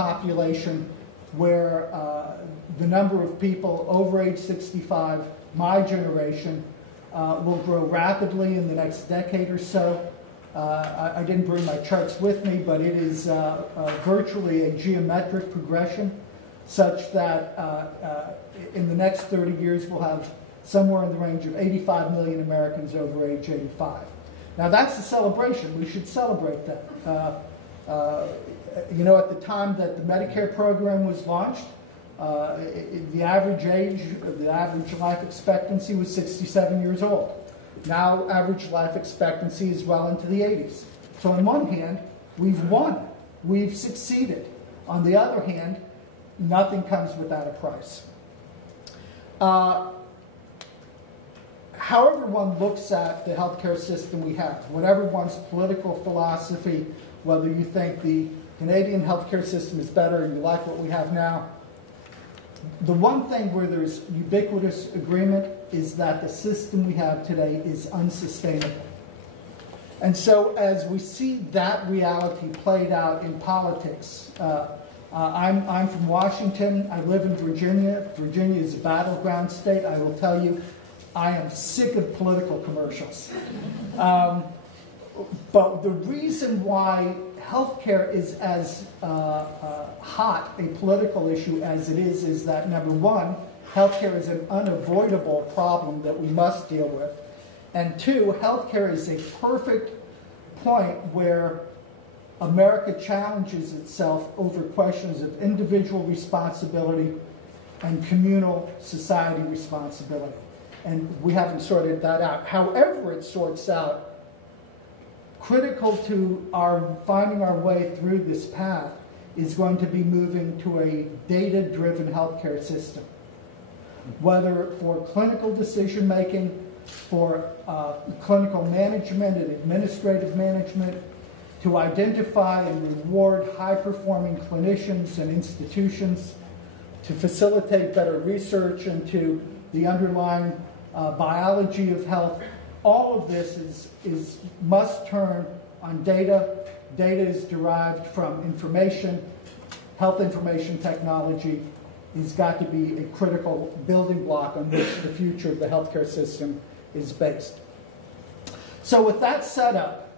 population where the number of people over age 65, my generation, will grow rapidly in the next decade or so. I didn't bring my charts with me, but it is virtually a geometric progression such that in the next 30 years we'll have somewhere in the range of 85 million Americans over age 85. Now that's a celebration. We should celebrate that. You know, at the time that the Medicare program was launched, the average age, the average life expectancy was 67 years old. Now average life expectancy is well into the 80s. So on one hand, we've won. We've succeeded. On the other hand, nothing comes without a price. However one looks at the healthcare system we have, whatever one's political philosophy, whether you think the Canadian healthcare system is better and you like what we have now, the one thing where there's ubiquitous agreement is that the system we have today is unsustainable. And so as we see that reality played out in politics, I'm from Washington. I live in Virginia. Virginia is a battleground state. I will tell you, I am sick of political commercials. But the reason why healthcare is as hot a political issue as it is that, number one, healthcare is an unavoidable problem that we must deal with. And two, healthcare is a perfect point where America challenges itself over questions of individual responsibility and communal society responsibility. And we haven't sorted that out. However it sorts out, critical to our finding our way through this path is going to be moving to a data-driven healthcare system. Whether for clinical decision making, for clinical management and administrative management, to identify and reward high-performing clinicians and institutions, to facilitate better research into the underlying biology of health. All of this must turn on data. Data is derived from information. Health information technology has got to be a critical building block on which the future of the healthcare system is based. So with that set up,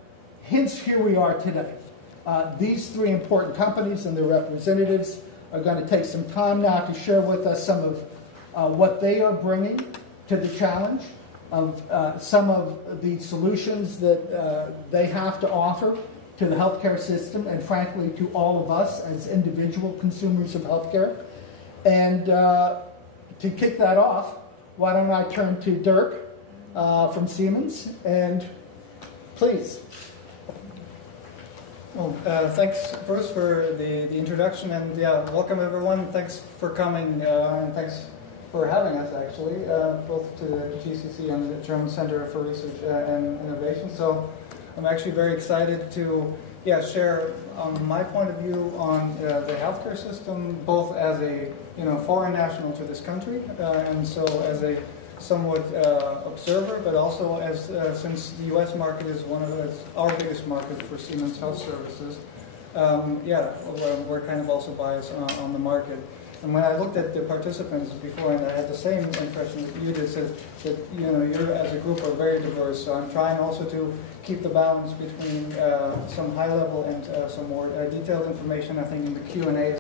hence here we are today. These three important companies and their representatives are going to take some time now to share with us some of what they are bringing to the challenge, of some of the solutions that they have to offer to the healthcare system and frankly to all of us as individual consumers of healthcare. And to kick that off, why don't I turn to Dirk from Siemens, and please. Well, thanks first for the introduction, and yeah, welcome everyone. Thanks for coming, and thanks for having us actually, both to the GCC and the German Center for Research and Innovation. So I'm actually very excited to share my point of view on the healthcare system, both as a foreign national to this country, and so as a somewhat observer, but also as since the U.S. market is our biggest market for Siemens Health Services. We're kind of also biased on the market. And when I looked at the participants before, and I had the same impression that you did, that you're as a group are very diverse. So I'm trying also to keep the balance between some high level and some more detailed information. I think in the Q&A